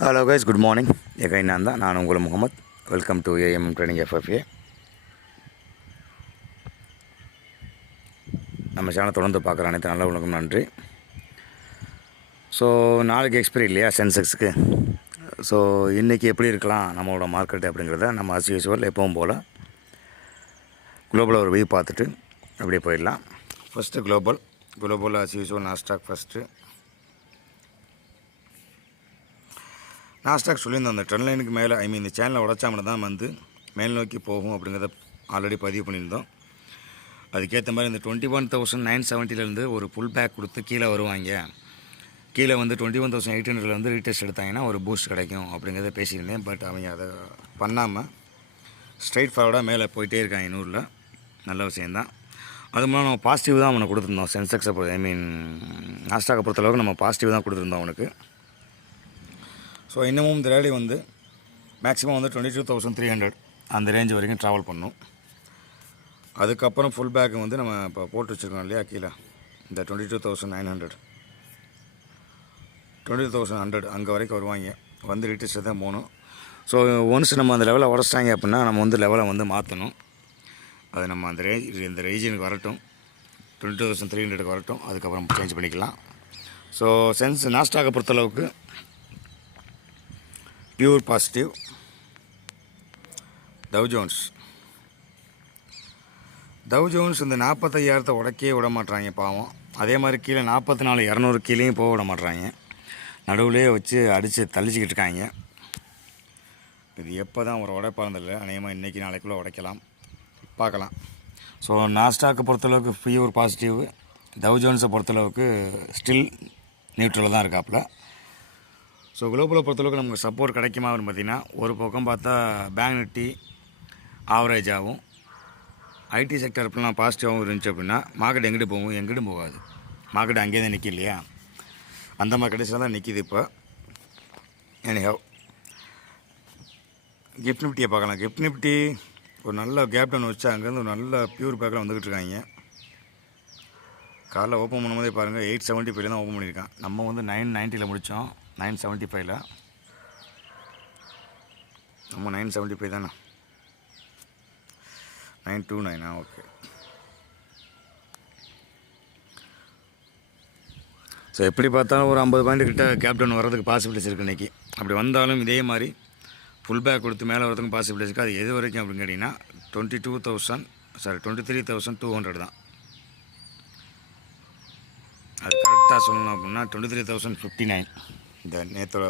Hello guys good morning எகை நான் தான் நான் உங்கள் Muhammad. Welcome to AM training FFA நம்ம சேனலை தொடர்ந்து பார்க்குற அனைத்து நல்ல உலகம் நன்றி. ஸோ நாளைக்கு எக்ஸ்பிரி இல்லையா சென்செக்ஸுக்கு ஸோ இன்றைக்கி எப்படி இருக்கலாம் நம்மளோட மார்க்கெட் அப்படிங்கிறத நம்ம அஸ் யூஸ்வல் எப்பவும் போல் குளோபலில் ஒரு வியூ பார்த்துட்டு அப்படியே போயிடலாம். First global global as usual Nasdaq first Nasdaq சொல்லியிருந்தோம் அந்த ட்ரெண்ட் லைனுக்கு மேலே ஐ மீன் இந்த சேனலை உடச்சாமல தான் வந்து மேல் நோக்கி போகும் அப்படிங்கிறத ஆல்ரெடி பதிவு பண்ணியிருந்தோம். அதுக்கேற்ற மாதிரி இந்த டுவெண்ட்டி ஒன் தௌசண்ட் நைன் செவன்ட்டிலேருந்து ஒரு ஃபுல் பேக் கொடுத்து கீழே வருவாங்க. கீழே வந்து டுவெண்ட்டி ஒன் தௌசண்ட் எயிட் ஹண்ட்ரட்ல வந்து ரீடெஸ்ட் எடுத்தாங்கன்னா ஒரு பூஸ்ட் கிடைக்கும் அப்படிங்கிறத பேசியிருந்தேன். பட் அவங்க அதை பண்ணாமல் ஸ்ட்ரைட் ஃபார்வர்டாக மேலே போயிட்டே இருக்காங்க நூறில் நல்ல விஷயந்தான் அது மூலம் நம்ம பாசிட்டிவ் தான் அவனை கொடுத்துருந்தோம். சென்செக்ஸை பொறுத்த ஐ மீன் நாஸ்டாக்கை பொறுத்தளவுக்கு நம்ம பாசிட்டிவ் தான் கொடுத்துருந்தோம் அவனுக்கு. ஸோ இன்னமும் இந்த ரேலி வந்து மேக்ஸிமம் வந்து twenty two thousand three hundred அந்த ரேஞ்ச் வரைக்கும் ட்ராவல் பண்ணும். அதுக்கப்புறம் ஃபுல் பேக் வந்து நம்ம இப்போ போட்டு வச்சுருக்கோம் இல்லையா கீழே? இந்த twenty two thousand nine hundred twenty thousand hundred அங்கே வரைக்கும் வருவாங்க. வந்து ரீட்டெஸ்ட்டு தான் போகணும். ஸோ ஒன்ஸ் நம்ம அந்த லெவலை உடச்சிட்டாங்க அப்படின்னா நம்ம வந்து லெவலை வந்து மாற்றணும் அது நம்ம அந்த ரேஞ்ச் இந்த ரீஜனுக்கு வரட்டும். டுவெண்ட்டி தௌசண்ட் த்ரீ ஹண்ட்ரடுக்கு வரட்டும். அதுக்கப்புறம் சேஞ்ச் பண்ணிக்கலாம். ஸோ சென்ஸ் நாஸ்டாக பொறுத்தளவுக்கு pure positive Dow Jones Dow Jones இந்த நாற்பத்தையாயிரத்தை உடக்கே விட மாட்றாங்க பாவம். அதே மாதிரி கீழே நாற்பத்தி நாலு இரநூறு கீழேயும் போக விட மாட்றாங்க. நடுவுலேயே வச்சு அடித்து தள்ளிச்சிக்கிட்டு இருக்காங்க. இது எப்போ தான் ஒரு உடைப்பாக இருந்ததில்ல அநேகமாக இன்றைக்கி நாளைக்குள்ளே உடைக்கலாம். பார்க்கலாம். ஸோ நாஸ்டாக்கை பொறுத்தளவுக்கு பியூர் பாசிட்டிவ் டவ் ஜோன்ஸை பொறுத்தளவுக்கு ஸ்டில் நியூட்ரலாக தான் இருக்காப்புல. ஸோ குளோபலை பொறுத்தளவுக்கு நமக்கு சப்போர்ட் கிடைக்குமா அப்படின்னு பார்த்தீங்கன்னா ஒரு பக்கம் பார்த்தா பேங்க் நிஃப்டி ஆவரேஜ் ஆகும். ஐடி செக்டர் அப்படிலாம் பாசிட்டிவாகவும் இருந்துச்சு அப்படின்னா மார்க்கெட் எங்கிட்டு போகும்? எங்கிட்டும் போகாது. மார்க்கெட் அங்கேயே தான் நிற்கும் இல்லையா? அந்த மாதிரி கடைசியில் தான் நிற்கிது இப்போ. எனிஹவ் கிஃப்ட் நிஃப்டியை பார்க்கலாம். கிஃப்ட் நிஃப்டி ஒரு நல்ல கேப் டவுன் வச்சு அங்கேருந்து ஒரு நல்ல பியூர் பேக்கில் வந்துக்கிட்டு இருக்காங்க. காலைல ஓப்பன் பண்ணும்போதே பாருங்கள் எயிட் செவன்ட்டி ஃபைவ்ல தான் ஓப்பன் பண்ணியிருக்கான். நம்ம வந்து நைன் நைன்ட்டியில் முடித்தோம். நைன் செவன்ட்டி ஃபைவ்ல. நம்ம நைன் செவன்ட்டி ஃபைவ் தானே? நைன் டூ நைனா? ஓகே. ஸோ எப்படி பார்த்தாலும் ஒரு ஐம்பது பாயிண்ட் கிட்ட கேப்டன் வர்றதுக்கு பாசிபிலிட்டிஸ் இருக்குது இன்றைக்கி அப்படி வந்தாலும் இதே மாதிரி ஃபுல் பேக் கொடுத்து மேலே வரதுக்கும் பாசிபிலிட்டிஸ் இருக்குது அது எது வரைக்கும் அப்படின்னு கேட்டிங்கன்னா twenty two thousand sorry twenty three thousand two hundred தான். அது கரெக்டாக சொல்லணும் அப்படின்னா twenty three thousand fifty nine இந்த நேற்றோட